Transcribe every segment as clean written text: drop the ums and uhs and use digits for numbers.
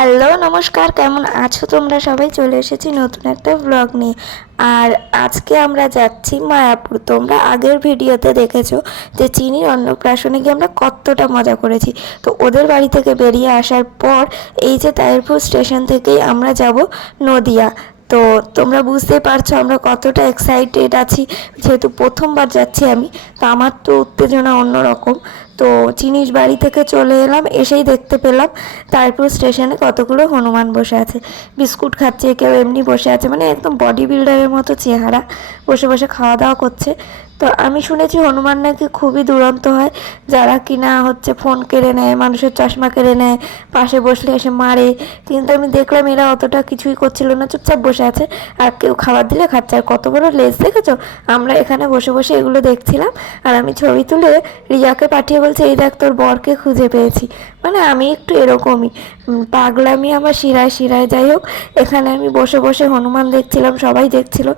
Hello নমস্কার, কেমন আছো তোমরা সবাই? চলে এসেছি নতুন একটা ব্লগ নিয়ে। আর আজকে আমরা যাচ্ছি মায়াপুর। তোমরা আগের ভিডিওতে দেখেছো যে চিনির অন্নপ্রাশনে গিয়ে আমরা কতটা মজা করেছি। তো ওদের বাড়ি থেকে বেরিয়ে আসার পর এই যে তাহিরপুর স্টেশন থেকেই আমরা যাব নদিয়া। তো তোমরা বুঝতেই পারছো আমরা কতটা এক্সাইটেড আছি, যেহেতু প্রথমবার যাচ্ছি আমি। তো আমার তো উত্তেজনা অন্যরকম। তো চিনির বাড়ি থেকে চলে এলাম, এসেই দেখতে পেলাম তারপর স্টেশনে কতগুলো হনুমান বসে আছে, বিস্কুট খাচ্ছে, কেউ এমনি বসে আছে, মানে একদম বডি বিল্ডারের মতো চেহারা, বসে বসে খাওয়া দাওয়া করছে। তো আমি শুনেছি হনুমান নাকি খুবই দুরন্ত হয়, যারা কিনা হচ্ছে ফোন কেড়ে নেয়, মানুষের চশমা কেড়ে নেয়, পাশে বসলে এসে মারে। কিন্তু আমি দেখলাম এরা অতটা কিছুই করছিল না, চুপচাপ বসে আছে। আর কেউ খাবার দিলে খাচ্ছে। আর কত বড় লেজ দেখেছো? আমরা এখানে বসে বসে এগুলো দেখছিলাম, আর আমি ছবি তুলে রিয়াকে পাঠিয়ে বলছি, এই দেখ তোর বরকে খুঁজে পেয়েছি। মানে আমি একটু এরকমই, পাগলামি আমার শিরায় শিরায়। যাই হোক, এখানে আমি বসে বসে হনুমান দেখছিলাম, সবাই দেখছিল।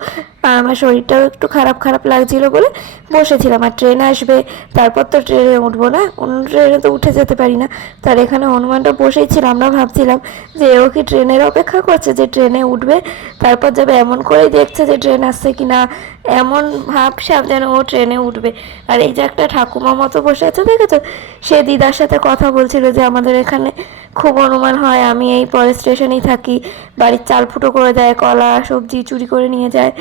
আর আমার শরীরটাও একটু খারাপ খারাপ লাগছিল বলে বসেছিলাম। আর ট্রেন আসবে, তারপর তো ট্রেনে উঠবো না, অন্য ট্রেনে তো উঠে যেতে পারি না। তার এখানে হনুমানটা বসেই ছিল। আমরা ভাবছিলাম যে ও কি ট্রেনের অপেক্ষা করছে, যে ট্রেনে উঠবে তারপর যাবে, এমন করেই দেখছে যে ট্রেন আসছে কি না, এমন ভাবসাব যেন ও ট্রেনে উঠবে। আর এই যে একটা ঠাকুমা মতো বসে আছে দেখেছো, সে দিদার সাথে কথা বলছিল যে আমাদের এখানে খুব অনুমান হয়, আমি এই পরের স্টেশনেই থাকি, বাড়ির চাল ফুটো করে দেয়, কলা সবজি চুরি করে নিয়ে যায়।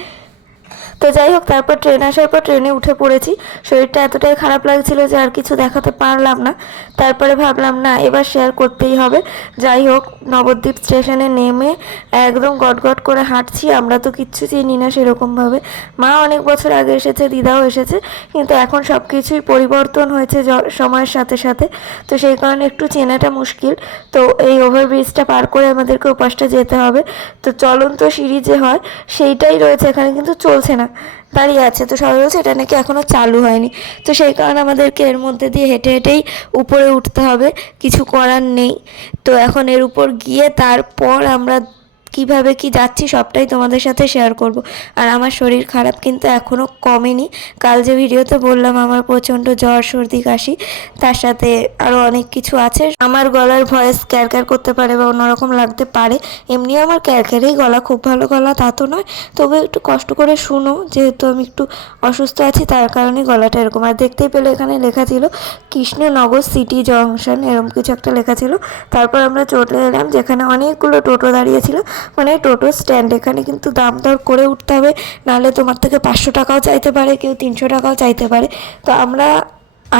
তো যাই হোক, তারপর ট্রেন আসার পর ট্রেনে উঠে পড়েছি। শরীরটা এতটাই খারাপ লাগছিল যে আর কিছু দেখাতে পারলাম না। তারপরে ভাবলাম না, এবার শেয়ার করতেই হবে। যাই হোক, নবদ্বীপ স্টেশনে নেমে একদম গটগট করে হাঁটছি। আমরা তো কিচ্ছু চিনি না সেরকমভাবে। মা অনেক বছর আগে এসেছে, দিদাও এসেছে, কিন্তু এখন সব কিছুই পরিবর্তন হয়েছে সময়ের সাথে সাথে। তো সেই কারণে একটু চেনাটা মুশকিল। তো এই ওভারব্রিজটা পার করে আমাদেরকে ওপাশটা যেতে হবে। তো চলন্ত সিঁড়ি যে হয় সেইটাই রয়েছে এখানে, কিন্তু চলছে না, দাঁড়িয়ে আছে। তো সবাই বলছে এটা নাকি এখনও চালু হয়নি। তো সেই কারণে আমাদেরকে এর মধ্যে দিয়ে হেঁটে হেঁটেই উপরে উঠতে হবে, কিছু করার নেই। তো এখন এর উপর গিয়ে তারপর আমরা কিভাবে কি যাচ্ছি সবটাই তোমাদের সাথে শেয়ার করব। আর আমার শরীর খারাপ কিন্তু এখনও কমেনি। কাল যে ভিডিওতে বললাম আমার প্রচণ্ড জ্বর সর্দি কাশি, তার সাথে আরও অনেক কিছু আছে। আমার গলার ভয়েস ক্যারক্যার করতে পারে বা অন্যরকম লাগতে পারে। এমনি আমার ক্যারক্যারেই গলা, খুব ভালো গলা তা তো নয়, তবে একটু কষ্ট করে শুনো, যেহেতু আমি একটু অসুস্থ আছি তার কারণে গলাটা এরকম। আর দেখতেই পেলে এখানে লেখা ছিল কৃষ্ণনগর সিটি জংশন, এরকম কিছু একটা লেখা ছিল। তারপর আমরা চলে এলাম যেখানে অনেকগুলো টোটো দাঁড়িয়েছিল, মানে টোটো স্ট্যান্ড। এখানে কিন্তু দাম দর করে উঠতে হবে, নাহলে তোমার থেকে 500 টাকাও চাইতে পারে, কেউ 300 টাকাও চাইতে পারে। তো আমরা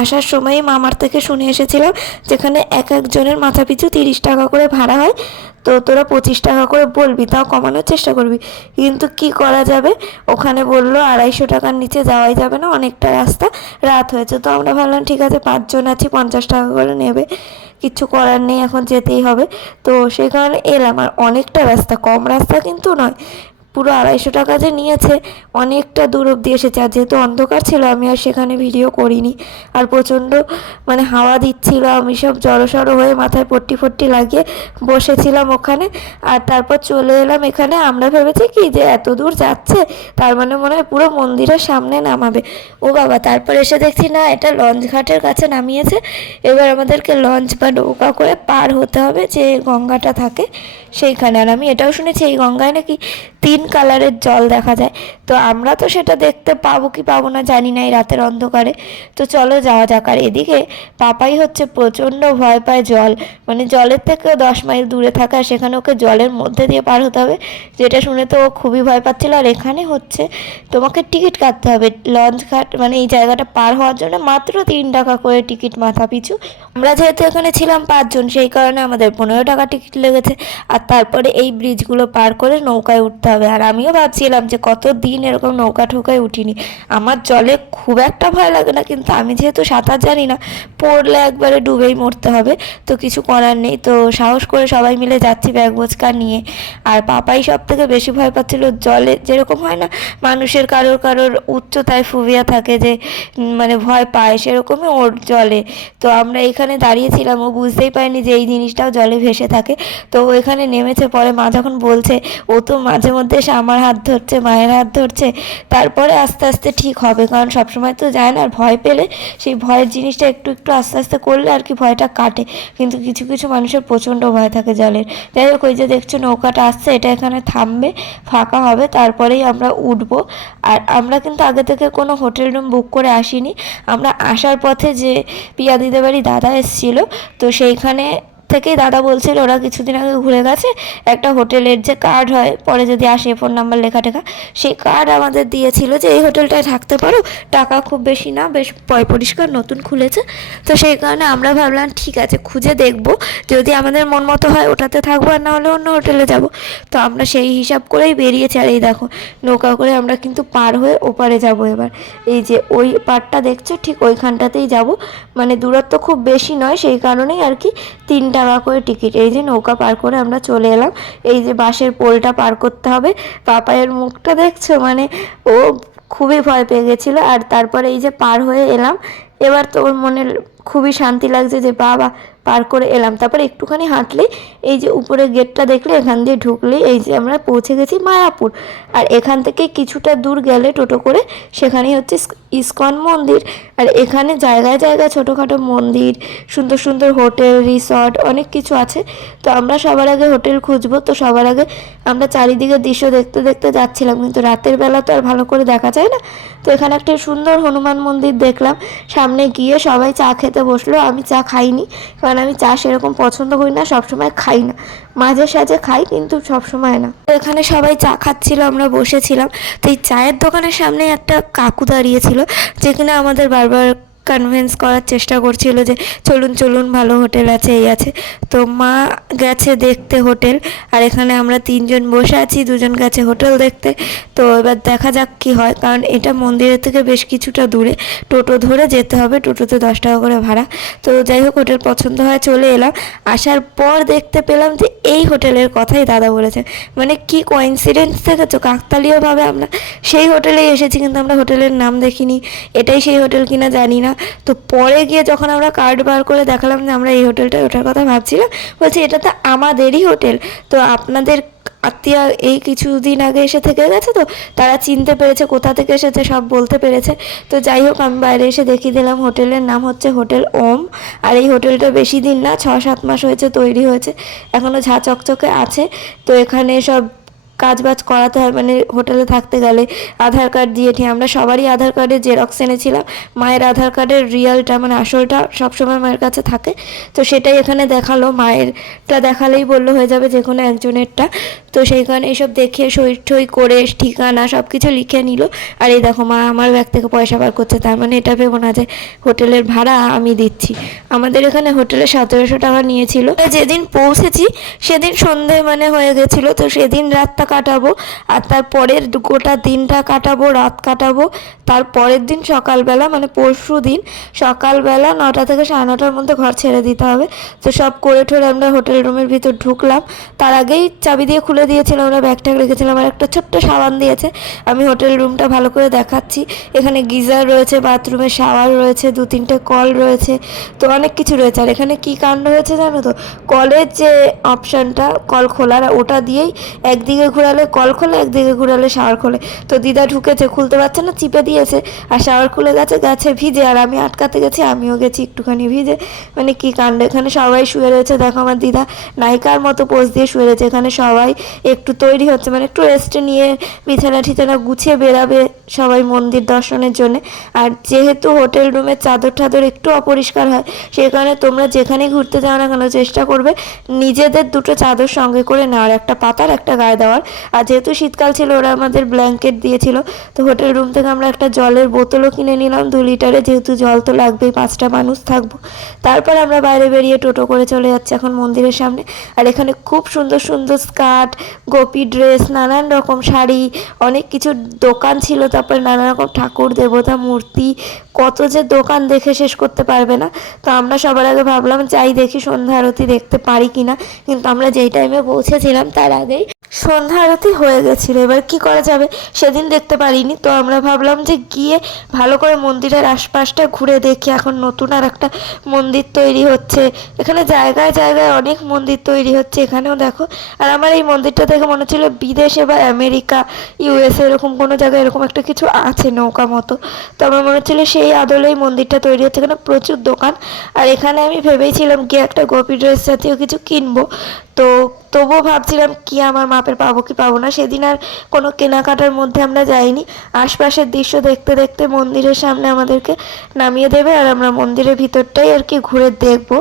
আসার সময়ই মামার থেকে শুনে এসেছিলাম যেখানে এক একজনের মাথা পিছু 30 টাকা করে ভাড়া হয়। তো তোরা 25 টাকা করে বলবি, তাও কমানোর চেষ্টা করবি। কিন্তু কি করা যাবে, ওখানে বললো 250 টাকার নিচে যাওয়াই যাবে না, অনেকটা রাস্তা, রাত হয়েছে। তো আমরা ভাবলাম ঠিক আছে, 5জন আছি, 50 টাকা করে নেবে, কিচ্ছু করার নেই, এখন যেতেই হবে। তো সেই কারণে এলাম। আর অনেকটা রাস্তা, কম রাস্তা কিন্তু নয়, পুরো 250 টাকা যে নিয়েছে, অনেকটা দূর অব্দি এসেছে। আর যেহেতু অন্ধকার ছিল আমি আর সেখানে ভিডিও করিনি। আর প্রচণ্ড মানে হাওয়া দিচ্ছিল, আমি সব জড়সড় হয়ে মাথায় পট্টি ফট্টি লাগিয়ে বসেছিলাম ওখানে। আর তারপর চলে এলাম এখানে। আমরা ভেবেছি কি যে এত দূর যাচ্ছে, তার মানে মনে হয় পুরো মন্দিরের সামনে নামাবে। ও বাবা, তারপর এসে দেখছি না, এটা লঞ্চ ঘাটের কাছে নামিয়েছে। এবার আমাদেরকে লঞ্চ বা নৌকা করে পার হতে হবে যে গঙ্গাটা থাকে সেইখানে। আর আমি এটাও শুনেছি এই গঙ্গায় নাকি 3 কালারের জল দেখা যায়। তো আমরা তো সেটা দেখতে পাবো কি পাবো না জানি না এই রাতের অন্ধকারে। তো চলো যাওয়া যাক। আর এদিকে পাপাই হচ্ছে প্রচণ্ড ভয় পায় জল, মানে জলের থেকে 10 মাইল দূরে থাকা, সেখানে ওকে জলের মধ্যে দিয়ে পার হতে হবে, যেটা শুনে তো ও খুবই ভয় পাচ্ছিল। আর এখানে হচ্ছে তোমাকে টিকিট কাটতে হবে লঞ্চ ঘাট, মানে এই জায়গাটা পার হওয়ার জন্য মাত্র 3 টাকা করে টিকিট মাথা পিছু। আমরা যেহেতু এখানে ছিলাম 5জন, সেই কারণে আমাদের 15 টাকা টিকিট লেগেছে। আর তারপরে এই ব্রিজগুলো পার করে নৌকায় উঠতে হবে। আর আমিও ভাবছিলাম যে কত দিন এরকম নৌকা ঠৌকায় উঠিনি। আমার জলে খুব একটা ভয় লাগে না, কিন্তু আমি যেহেতু সাঁতার জানি না, পড়লে একবারে ডুবেই মরতে হবে। তো কিছু করার নেই। তো সাহস করে সবাই মিলে যাচ্ছি ব্যাগ বোচকা নিয়ে। আর পাপাই সব থেকে বেশি ভয় পাচ্ছিল জলে। যেরকম হয় না মানুষের কারোর কারোর উচ্চতায় ফুবিয়া থাকে, যে মানে ভয় পায়, সেরকমই ওর জলে। তো আমরা এখানে দাঁড়িয়েছিলাম, ও বুঝতেই পারেনি যে এই জিনিসটাও জলে ভেসে থাকে। তো ও এখানে নেমেছে। পরে মা যখন বলছে, ও তো মাঝে মধ্যে বেশ আমার হাত ধরছে, মায়ের হাত ধরছে, তারপরে আস্তে আস্তে ঠিক হবে, কারণ সবসময় তো যায় না। আর ভয় পেলে সেই ভয়ের জিনিসটা একটু একটু আস্তে আস্তে করলে আর কি ভয়টা কাটে, কিন্তু কিছু কিছু মানুষের প্রচণ্ড ভয় থাকে জলের। যাই হোক, ওই যে দেখছো নৌকাটা আসছে, এটা এখানে থামবে, ফাঁকা হবে, তারপরেই আমরা উঠবো। আর আমরা কিন্তু আগে থেকে কোনো হোটেল রুম বুক করে আসিনি, আমরা আসার পথে যে পিয়া দিদের বাড়ি দাদা এসেছিল, তো সেইখানে থেকেই দাদা বলছিল ওরা কিছুদিন আগে ঘুরে গেছে, একটা হোটেলের যে কার্ড হয় পরে যদি আসে ফোন নাম্বার লেখা টেখা, সেই কার্ড আমাদের দিয়েছিল যে এই হোটেলটায় থাকতে পারো, টাকা খুব বেশি না, বেশ পরিষ্কার, নতুন খুলেছে। তো সেই কারণে আমরা ভাবলাম ঠিক আছে, খুঁজে দেখবো, যদি আমাদের মন মতো হয় ওটাতে থাকবো, আর না হলে অন্য হোটেলে যাব। তো আমরা সেই হিসাব করেই বেরিয়েছি। আর এই দেখো নৌকা করে আমরা কিন্তু পার হয়ে ওপারে যাব এবার। এই যে ওই পাড়টা দেখছো, ঠিক ওইখানটাতেই যাব, মানে দূরত্ব খুব বেশি নয়, সেই কারণেই আর কি 3 টাকা করে টিকিট। এই যে নৌকা পার করে আমরা চলে এলাম, এই যে বাঁশের পোলটা পার করতে হবে। পাপায়ের মুখটা দেখছো, মানে ও খুবই ভয় পেয়ে গেছিলো। আর তারপরে এই যে পার হয়ে এলাম, এবার তো ওর মনে খুবই শান্তি লাগছে যে বাবা পার করে এলাম। তারপরে একটুখানি হাঁটলেই এই যে উপরে গেটটা দেখলে, এখান দিয়ে ঢুকলেই এই যে আমরা পৌঁছে গেছি মায়াপুর। আর এখান থেকে কিছুটা দূর গেলে টোটো করে সেখানেই হচ্ছে ইসকন মন্দির। আর এখানে জায়গায় জায়গায় ছোটোখাটো মন্দির, সুন্দর সুন্দর হোটেল, রিসর্ট, অনেক কিছু আছে। তো আমরা সবার আগে হোটেল খুঁজবো, তো সবার আগে আমরা চারিদিকে দৃশ্য দেখতে দেখতে যাচ্ছিলাম, কিন্তু রাতের বেলা তো আর ভালো করে দেখা যায় না। তো এখানে একটা সুন্দর হনুমান মন্দির দেখলাম, সামনে গিয়ে সবাই চা খেতে বসলো। আমি চা খাইনি, কারণ আমি চা সেরকম পছন্দ করি না, সবসময় খাই না, মাঝে সাঝে খাই কিন্তু সবসময় না। তো এখানে সবাই চা খাচ্ছিল, আমরা বসেছিলাম। তো এই চায়ের দোকানের সামনে একটা কাকু দাঁড়িয়েছিল, যে কিনা আমাদের বারবার কনভিন্স করার চেষ্টা করছিল যে চলুন চলুন, ভালো হোটেল আছে, এই আছে। তো মা গেছে দেখতে হোটেল, আর এখানে আমরা 3 জন বসে আছি, 2 জন গেছে হোটেল দেখতে। তো এবার দেখা যাক কি হয়, কারণ এটা মন্দিরের থেকে বেশ কিছুটা দূরে, টোটো ধরে যেতে হবে, টোটোতে 10 টাকা করে ভাড়া। তো যাই হোক, হোটেল পছন্দ হয় চলে এলাম। আসার পর দেখতে পেলাম যে এই হোটেলের কথাই দাদা বলেছে। মানে কি কোইন্সিডেন্স দেখেছো, কাকতালীয়ভাবে আমরা সেই হোটেলেই এসেছি, কিন্তু আমরা হোটেলের নাম দেখিনি, এটাই সেই হোটেল কিনা জানি না। তো পরে গিয়ে যখন আমরা কার্ড বার করে দেখালাম যে আমরা এই হোটেলটায় ওঠার কথা ভাবছিলাম, বলছি এটা তো আমাদেরই হোটেল। তো আপনাদের আত্মীয় এই কিছুদিন আগে এসে থেকে গেছে, তো তারা চিনতে পেরেছে কোথা থেকে এসেছে, সব বলতে পেরেছে। তো যাই হোক, আমি বাইরে এসে দেখিয়ে দিলাম, হোটেলের নাম হচ্ছে হোটেল ওম। আর এই হোটেলটা বেশি দিন না, 6-7 মাস হয়েছে তৈরি হয়েছে, এখনও ঝা চকচকে আছে। তো এখানে সব কাজবাজ করাতে হয়, মানে হোটেলে থাকতে গেলে আধার কার্ড দিয়ে ঠিক, আমরা সবারই আধার কার্ডের জেরক্স এনেছিলাম, মায়ের আধার কার্ডের রিয়েলটা মানে আসলটা সবসময় মায়ের কাছে থাকে। তো সেটাই এখানে দেখালো, মায়েরটা দেখালেই বললো হয়ে যাবে যে কোনো একজনেরটা। তো সেইখানে এইসব দেখে সই ঠই করে ঠিকানা সব কিছু লিখে নিল। আর এই দেখো মা আমার ব্যাগ থেকে পয়সা বার করছে, তার মানে এটা ভেবো না যে হোটেলের ভাড়া আমি দিচ্ছি। আমাদের এখানে হোটেলে 1700 টাকা নিয়েছিল। যেদিন পৌঁছেছি সেদিন সন্ধে মানে হয়ে গেছিলো, তো সেদিন রাতটা কাটাবো, আর তারপরের গোটা দিনটা কাটাবো, রাত কাটাবো। তারপরের দিন সকালবেলা মানে পরশু দিন সকালবেলা 9টা থেকে 9:30টার মধ্যে ঘর ছেড়ে দিতে হবে। তো সব করে ঠোরে আমরা হোটেল রুমের ভিতর ঢুকলাম, তার আগেই চাবি দিয়ে খুলে দিয়েছিলাম, আমরা ব্যাগ ট্যাগ রেখেছিলাম, আর একটা ছোট্ট সাবান দিয়েছে। আমি হোটেল রুমটা ভালো করে দেখাচ্ছি, এখানে গিজার রয়েছে, বাথরুমে শাওয়ার রয়েছে, 2-3টে কল রয়েছে, তো অনেক কিছু রয়েছে। আর এখানে কী কাণ্ড হয়েছে জানো তো, কলের যে অপশানটা কল খোলার, ওটা দিয়েই একদিকে ঘোরালে কল খোলে, একদিকে ঘোরালে শাওয়ার খোলে। তো দিদা ঢুকেছে, খুলতে পারছে না, চিপে দিয়েছে, আর শাওয়ার খুলে গেছে ভিজে, আর আমি আটকাতে গেছি, আমিও গেছি একটুখানি ভিজে। মানে কী কাণ্ড, এখানে সবাই শুয়ে রয়েছে, দেখো আমার দিদা নায়িকার মতো পোজ দিয়ে শুয়ে রয়েছে। এখানে সবাই একটু তৈরি হচ্ছে, মানে একটু রেস্টে নিয়ে বিছানা ঠিছানা গুছিয়ে বেরাবে সবাই মন্দির দর্শনের জন্য। আর যেহেতু হোটেল রুমের চাদর ঠাদর একটু অপরিষ্কার হয়, সেই কারণে তোমরা যেখানেই ঘুরতে যাও না কেন চেষ্টা করবে নিজেদের 2টো চাদর সঙ্গে করে নেওয়ার, একটা পাতার একটা গায়ে দেওয়ার। আর যেহেতু শীতকাল ছিল, ওরা আমাদের ব্ল্যাঙ্কেট দিয়েছিল। তো হোটেল রুম থেকে আমরা একটা জলের বোতলও কিনে নিলাম 2 লিটারে, যেহেতু জল তো লাগবেই, 5টা মানুষ থাকবো। তারপর আমরা বাইরে বেরিয়ে টোটো করে চলে যাচ্ছি এখন মন্দিরের সামনে। আর এখানে খুব সুন্দর সুন্দর স্কার্ট, গোপী ড্রেস, নানান রকম শাড়ি, অনেক কিছু দোকান ছিল। তারপরে নানা রকম ঠাকুর দেবতা মূর্তি, কত যে দোকান দেখে শেষ করতে পারবে না। তো আমরা সবার আগে ভাবলাম যাই দেখি সন্ধ্যা আরতি দেখতে পারি কিনা, কিন্তু আমরা যেই টাইমে পৌঁছেছিলাম তার আগেই সন্ধ্যা আরতি হয়ে গেছিলো। এবার কি করা যাবে, সেদিন দেখতে পারিনি, তো আমরা ভাবলাম যে গিয়ে ভালো করে মন্দিরের আশপাশটা ঘুরে দেখি। এখন নতুন আর একটা মন্দির তৈরি হচ্ছে, এখানে জায়গায় জায়গায় অনেক মন্দির তৈরি হচ্ছে, এখানেও দেখো। আর আমার এই মন্দিরটা দেখে মনে হচ্ছিল বিদেশে বা আমেরিকা ইউএসএ এরকম কোনো জায়গায় এরকম একটা কিছু আছে নৌকা মতো। তো আমার মনে হচ্ছিলো সেই আদলেই মন্দিরটা তৈরি হচ্ছে। এখানে প্রচুর দোকান, আর এখানে আমি ভেবেছিলাম গিয়ে একটা গোপী ড্রেস জাতীয় কিছু কিনবো। তো তবুও ভাবছিলাম কি আমার মাপের পাবো কি পাবো না। সেদিন আর কোনো কেনাকাটার মধ্যে আমরা যাইনি। আশপাশের দৃশ্য দেখতে দেখতে মন্দিরের সামনে আমাদেরকে নামিয়ে দেবে, আর আমরা মন্দিরের ভিতরটাই আর কি ঘুরে দেখবো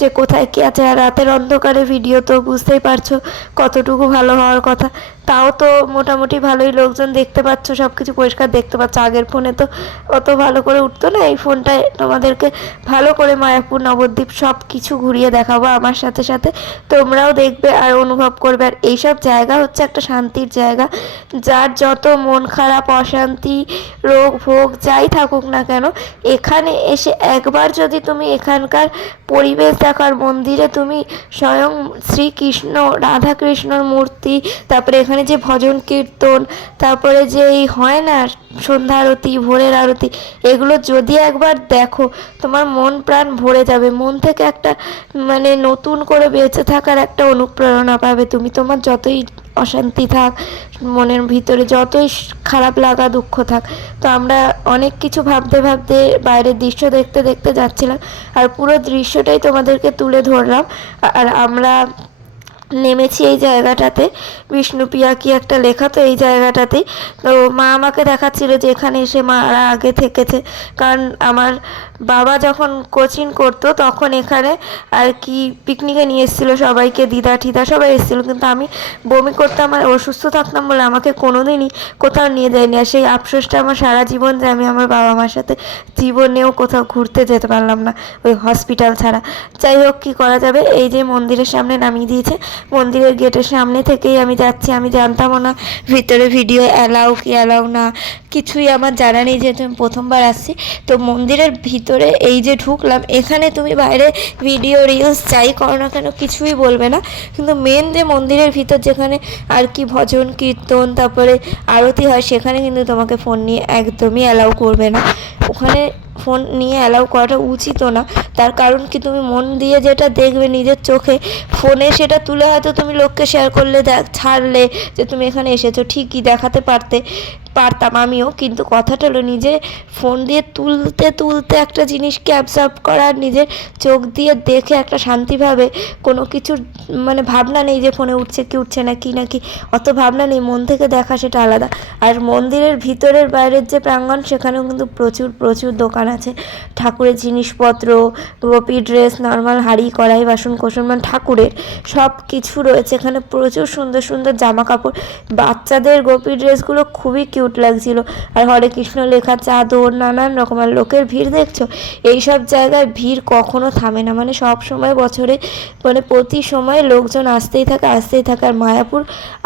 যে কোথায় কি আছে। আর রাতের অন্ধকারে ভিডিও তো বুঝতেই পারছো কতটুকু ভালো হওয়ার কথা। তাও তো মোটামুটি ভালোই লোকজন দেখতে পাচ্ছ, সব কিছু পরিষ্কার দেখতে পাচ্ছ। আগের ফোনে তো অত ভালো করে উঠতো না, এই ফোনটায় তোমাদেরকে ভালো করে মায়াপুর নবদ্বীপ সব কিছু ঘুরিয়ে দেখাবো। আমার সাথে সাথে তোমরাও দেখবে আর অনুভব করবে। আর এইসব জায়গা হচ্ছে একটা শান্তির জায়গা। যার যত মন খারাপ, অশান্তি, রোগ ভোগ যাই থাকুক না কেন, এখানে এসে একবার যদি তুমি এখানকার পরিবেশ দেখার, মন্দিরে তুমি স্বয়ং শ্রীকৃষ্ণ রাধাকৃষ্ণর মূর্তি, তারপরে এখানে যে ভজন কীর্তন, তারপরে যে এই হয় না সন্ধ্যা আরতি, ভোরের আরতি, এগুলো যদি একবার দেখো তোমার মন প্রাণ ভরে যাবে। মন থেকে একটা মানে নতুন করে বেঁচে থাকার একটা অনুপ্রেরণা পাবে তুমি। তোমার যতই অশান্তি থাক, মনের ভিতরে যতই খারাপ লাগা দুঃখ থাক। তো আমরা অনেক কিছু ভাবতে ভাবতে বাইরের দৃশ্য দেখতে দেখতে যাচ্ছিলাম, আর পুরো দৃশ্যটাই তোমাদেরকে তুলে ধরলাম। আর আমরা নেমেছি এই জায়গাটাতে, বিষ্ণুপ্রিয়া কি একটা লেখা, তো এই জায়গাটাতেই। তো মা আমাকে দেখাচ্ছিল যে এখানে এসে মারা আগে থেকেছে, কারণ আমার বাবা যখন কোচিং করতো তখন এখানে আর কি পিকনিকে নিয়ে এসেছিলো সবাইকে, দিদা ঠিদা সবাই এসেছিলো। কিন্তু আমি বমি করতাম আর অসুস্থ থাকতাম বলে আমাকে কোনোদিনই কোথাও নিয়ে যায়নি। আর সেই আফসোসটা আমার সারা জীবন, যে আমি আমার বাবা মার সাথে জীবনেও কোথাও ঘুরতে যেতে পারলাম না ওই হসপিটাল ছাড়া। যাই হোক, কী করা যাবে। এই যে মন্দিরের সামনে নামিয়ে দিয়েছে, মন্দিরের গেটের সামনে থেকেই আমি যাচ্ছি। আমি জানতামও না ভিতরে ভিডিও অ্যালাউ কি অ্যালাউ না, কিছুই আমার জানা নেই, যেহেতু আমি প্রথমবার আসছি। তো মন্দিরের ভিতরে এই যে ঢুকলাম, এখানে তুমি বাইরে ভিডিও রিলস যাই করো না কেন কিছুই বলবে না, কিন্তু মেন যে মন্দিরের ভিতর যেখানে আর কি ভজন কীর্তন তারপরে আরতি হয়, সেখানে কিন্তু তোমাকে ফোন নিয়ে একদমই অ্যালাউ করবে না। ওখানে ফোন নিয়ে অ্যালাউ করাটা উচিতও না। তার কারণ কি, তুমি মন দিয়ে যেটা দেখবে নিজের চোখে, ফোনে সেটা তুলে হয়তো তুমি লোককে শেয়ার করলে, ছাড়লে যে তুমি এখানে এসেছো, ঠিকই দেখাতে পারতাম আমিও, কিন্তু কথাটা হলো নিজে ফোন দিয়ে তুলতে তুলতে একটা জিনিসকে অ্যাবজর্ব করা, নিজের চোখ দিয়ে দেখে একটা শান্তিভাবে কোনো কিছুর মানে ভাবনা নেই যে ফোনে উঠছে কি উঠছে না কি অত ভাবনা নেই, মন থেকে দেখা সেটা আলাদা। আর মন্দিরের ভিতরের বাইরের যে প্রাঙ্গণ, সেখানেও কিন্তু প্রচুর প্রচুর দোকান আছে, ঠাকুরের জিনিসপত্র, গোপী ড্রেস, নর্মাল হাঁড়ি কড়াই বাসন কোসন, মানে ঠাকুরের সব কিছু রয়েছে এখানে। প্রচুর সুন্দর সুন্দর জামা কাপড়, বাচ্চাদের গোপী ড্রেসগুলো খুবই কিউট লাগছিল। আর হরে কৃষ্ণ লেখা চাদর, নানান রকমের লোকের ভিড় দেখছো। এইসব জায়গায় ভিড় কখনো থামে না, মানে সব সময় বছরে মানে প্রতি সময় লোকজন আসতেই থাকে। আর মায়াপুর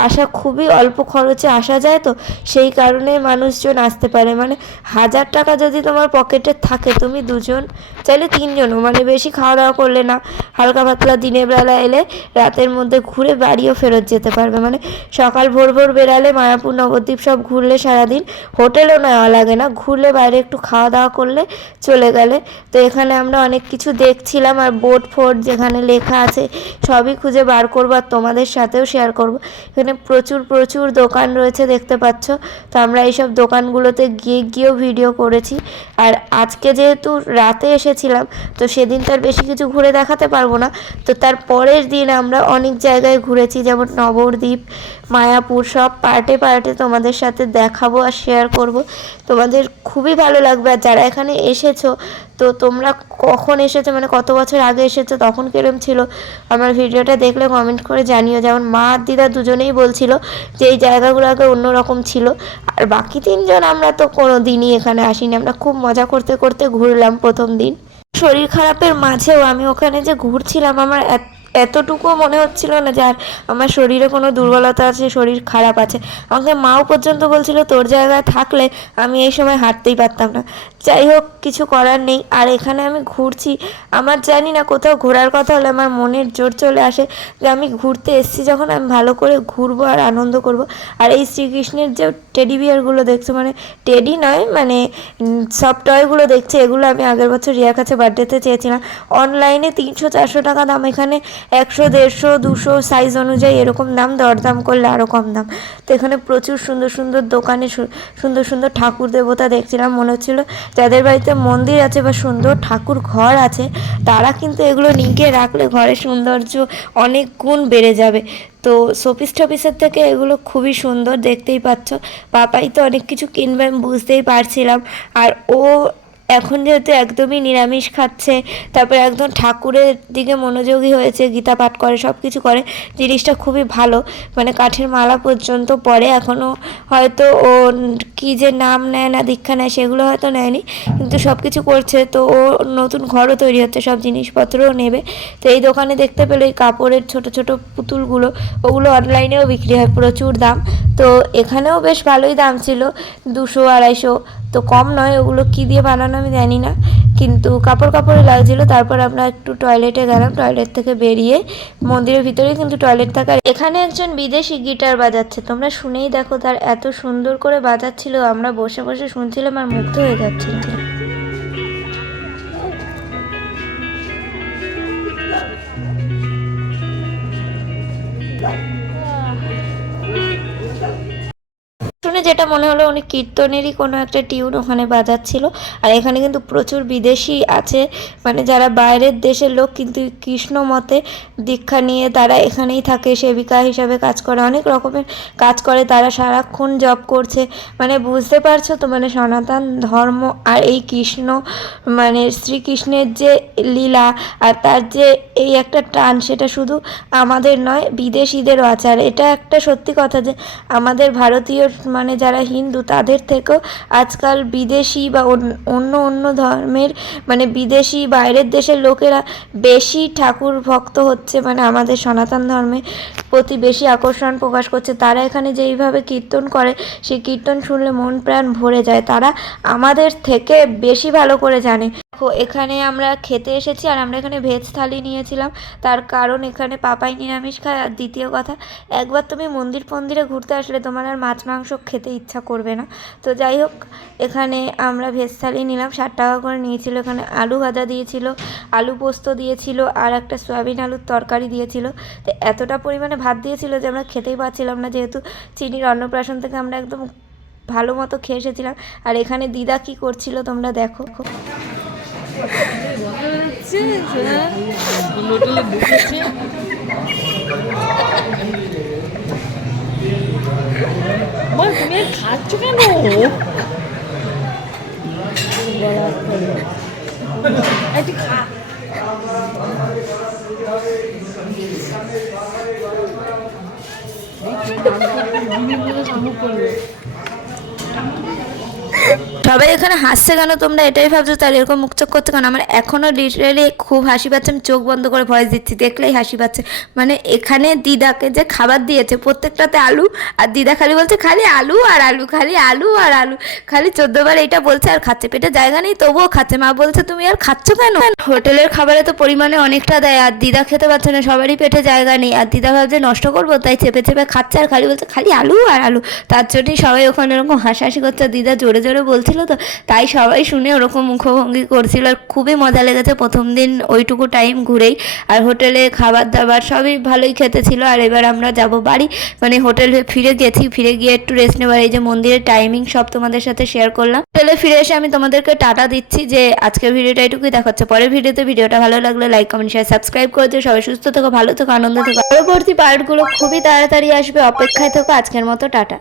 আসা খুবই অল্প খরচে আসা যায়, তো সেই কারণে মানুষজন আসতে পারে। মানে 1000 টাকা যদি তোমার পকেটে থাকে, তুমি দুজন চাইলে তিনজনও, মানে বেশি খাওয়া দাওয়া করলে না, হালকা পাতলা দিনের বেলা এলে রাতের মধ্যে ঘুরে বাড়িও ফেরত যেতে পারবে। মানে সকাল ভোর ভোর বেরালে মায়াপুর নবদ্বীপ সব ঘুরলে, সারাদিন হোটেলও নেওয়া লাগে না, ঘুরলে বাইরে একটু খাওয়া দাওয়া করলে চলে গেলে। তো এখানে আমরা অনেক কিছু দেখছিলাম, আর বোর্ড ফোর্ড যেখানে লেখা আছে সবই খুঁজে বার করবো আর তোমাদের সাথেও শেয়ার করব। এখানে প্রচুর প্রচুর দোকান রয়েছে দেখতে পাচ্ছ। তো আমরা এইসব দোকানগুলোতে গিয়েও ভিডিও করেছি। আর আজকে যেহেতু রাতে এসেছিলাম, তো সেদিন তার বেশি কিছু ঘুরে দেখাতে পারবো না। তো তার পরের দিন আমরা অনেক জায়গায় ঘুরেছি, যেমন নবদ্বীপ, মায়াপুর, সব পার্টে পার্টে তোমাদের সাথে দেখাবো আর শেয়ার করব। তোমাদের খুবই ভালো লাগবে। আর যারা এখানে এসেছো, তো তোমরা কখন এসেছো, মানে কত বছর আগে এসেছো, তখন কিরম ছিল, আমার ভিডিওটা দেখলে কমেন্ট করে জানিও। যেমন মা আর দিদা দুজনেই বলছিল যে এই জায়গাগুলো আগে অন্যরকম ছিল। আর বাকি 3 জন আমরা তো কোনো দিনই এখানে আসিনি, আমরা খুব মজা করতে করতে ঘুরলাম প্রথম দিন। শরীর খারাপের মাঝেও আমি ওখানে যে ঘুরছিলাম, আমার এতটুকুও মনে হচ্ছিল না যে আর আমার শরীরে কোনো দুর্বলতা আছে, শরীর খারাপ আছে। আমাকে মাও পর্যন্ত বলছিল তোর জায়গায় থাকলে আমি এই সময় হাঁটতেই পারতাম না। যাই হোক, কিছু করার নেই। আর এখানে আমি ঘুরছি, আমার জানি না কোথাও ঘোরার কথা হলে আমার মনের জোর চলে আসে যে আমি ঘুরতে এসেছি যখন, আমি ভালো করে ঘুরবো আর আনন্দ করব। আর এই শ্রীকৃষ্ণের যে টেডি বিয়ারগুলো দেখছো, মানে টেডি নয়, মানে সব টয়গুলো দেখছে, এগুলো আমি আগের বছর রিয়ার কাছে বার্থডেতে চেয়েছিলাম। অনলাইনে 300-400 টাকা দাম, এখানে 100, 150, 200 সাইজ অনুযায়ী এরকম দাম, দরদাম করলে আরও কম দাম। তো এখানে প্রচুর সুন্দর সুন্দর দোকানে সুন্দর সুন্দর ঠাকুর দেবতা দেখছিলাম। মনে হচ্ছিলো যাদের বাড়িতে মন্দির আছে বা সুন্দর ঠাকুর ঘর আছে, তারা কিন্তু এগুলো নিয়ে রাখলে ঘরের সৌন্দর্য অনেক গুণ বেড়ে যাবে। তো শোপিস টোপিসের থেকে এগুলো খুবই সুন্দর, দেখতেই পাচ্ছ। পাপাই তো অনেক কিছু কিনবে আমি বুঝতেই পারছিলাম। আর ও এখন যেহেতু একদমই নিরামিষ খাচ্ছে, তারপরে একদম ঠাকুরের দিকে মনোযোগী হয়েছে, গীতা পাঠ করে, সব কিছু করে, জিনিসটা খুবই ভালো। মানে কাঠের মালা পর্যন্ত পরে, এখনও হয়তো ও কী যে নাম নেয় না, দীক্ষা নেয়, সেগুলো হয়তো নেয়নি, কিন্তু সব কিছু করছে। তো ও নতুন ঘরও তৈরি হচ্ছে, সব জিনিসপত্রও নেবে। তো এই দোকানে দেখতে পেলে এই কাপড়ের ছোট ছোট পুতুলগুলো, ওগুলো অনলাইনেও বিক্রি হয়, প্রচুর দাম। তো এখানেও বেশ ভালোই দাম ছিল, 200-250, তো কম নয়। ওগুলো কী দিয়ে বানানো আমি জানি না, কিন্তু কাপড়ে লাগছিলো। তারপর আমরা একটু টয়লেটে গেলাম, টয়লেট থেকে বেরিয়ে মন্দিরের ভিতরে কিন্তু টয়লেট থাকার এখানে একজন বিদেশি গিটার বাজাচ্ছে, তোমরা শুনেই দেখো, তার এত সুন্দর করে বাজাচ্ছিল, আমরা বসে বসে শুনছিলাম আর মুগ্ধ হয়ে যাচ্ছিলাম। শুনে যেটা মনে হলো উনি কীর্তনেরই কোনো একটা টিউন ওখানে বাজাচ্ছিল। আর এখানে কিন্তু প্রচুর বিদেশি আছে, মানে যারা বাইরের দেশের লোক, কিন্তু কৃষ্ণ মতে দীক্ষা নিয়ে তারা এখানেই থাকে, সেবিকা হিসাবে কাজ করে, অনেক রকমের কাজ করে, তারা সারাক্ষণ জপ করছে। মানে বুঝতে পারছো তো, মানে সনাতন ধর্ম আর এই কৃষ্ণ, মানে শ্রীকৃষ্ণের যে লীলা আর তার যে এই একটা টান, সেটা শুধু আমাদের নয়, বিদেশিদেরও আছে। আর এটা একটা সত্যি কথা যে আমাদের ভারতীয়, মানে যারা হিন্দু, তাদের থেকেও আজকাল বিদেশি বা অন্য অন্য ধর্মের, মানে বিদেশি বাইরের দেশের লোকেরা বেশি ঠাকুর ভক্ত হচ্ছে, মানে আমাদের সনাতন ধর্মের প্রতি বেশি আকর্ষণ প্রকাশ করছে। তারা এখানে যেইভাবে কীর্তন করে, সেই কীর্তন শুনলে মন প্রাণ ভরে যায়, তারা আমাদের থেকে বেশি ভালো করে জানে। দেখো, এখানে আমরা খেতে এসেছি, আর আমরা এখানে ভেজ থালি নিয়েছিলাম, তার কারণ এখানে পাপাই নিরামিষ খায়। আর দ্বিতীয় কথা, একবার তুমি মন্দিরে ঘুরতে আসলে তোমার আর মাছ মাংস খেতে ইচ্ছা করবে না। তো যাই হোক, এখানে আমরা ভেজ থালি নিলাম, 60 টাকা করে নিয়েছিল। এখানে আলু ভাজা দিয়েছিল, আলু পোস্ত দিয়েছিল, আর একটা সয়াবিন আলুর তরকারি দিয়েছিল। তো এতটা পরিমাণে ভাত দিয়েছিল যে আমরা খেতেই পাচ্ছিলাম না, যেহেতু চিনির অন্নপ্রাশন থেকে আমরা একদম ভালো মতো খেয়ে এসেছিলাম। আর এখানে দিদা কি করছিল তোমরা দেখো। তুমি খাচ্ছ কেন? খা। সবাই এখানে হাসছে কেন তোমরা এটাই ভাবছো, তার এরকম মুখ চোখ করতে কেন? আমার এখনও লিটারেলি খুব হাসি পাচ্ছে, আমি চোখ বন্ধ করে ভয়েস দিচ্ছি, দেখলেই হাসি পাচ্ছে। মানে এখানে দিদাকে যে খাবার দিয়েছে প্রত্যেকটাতে আলু, আর দিদা খালি বলছে খালি আলু আর আলু, খালি আলু আর আলু, খালি 14 বার এইটা বলছে আর খাচ্ছে। পেটে জায়গা নেই তবুও খাচ্ছে। মা বলছে তুমি আর খাচ্ছ কেন? হোটেলের খাবারে তো পরিমাণে অনেকটা দেয়, আর দিদা খেতে পারছে না, সবারই পেটে জায়গা নেই, আর দিদা ভাবছে নষ্ট করবো, তাই চেপে চেপে খাচ্ছে আর খালি বলছে খালি আলু আর আলু। তার জন্যই সবাই ওখানে এরকম হাসাহাসি করছে। দিদা জোরে জোরে বলছিল, তো তাই সবাই শুনে ওরকম মুখভঙ্গি করছিল। আর খুবই মজা লেগেছে প্রথম দিন ওইটুকু টাইম ঘুরেই। আর হোটেলে খাবার দাবার সবই ভালোই খেতে ছিল। আর এবার আমরা যাব বাড়ি, মানে হোটেলে ফিরে গেছি, ফিরে গিয়ে একটু রেস্ট নেবার, এই যে মন্দিরের টাইমিং সব তোমাদের সাথে শেয়ার করলাম। হোটেলে ফিরে এসে আমি তোমাদেরকে টাটা দিচ্ছি, যে আজকের ভিডিওটা এইটুকুই, দেখাচ্ছে পরের ভিডিওতে। ভিডিওটা ভালো লাগলে লাইক কমেন্ট শেয়ার সাবস্ক্রাইব করে দিও। সবাই সুস্থ থেকো, ভালো থেকো, আনন্দ থেকো। পরবর্তী পার্টগুলো খুবই তাড়াতাড়ি আসবে, অপেক্ষায় থেকো। আজকের মতো টাটা।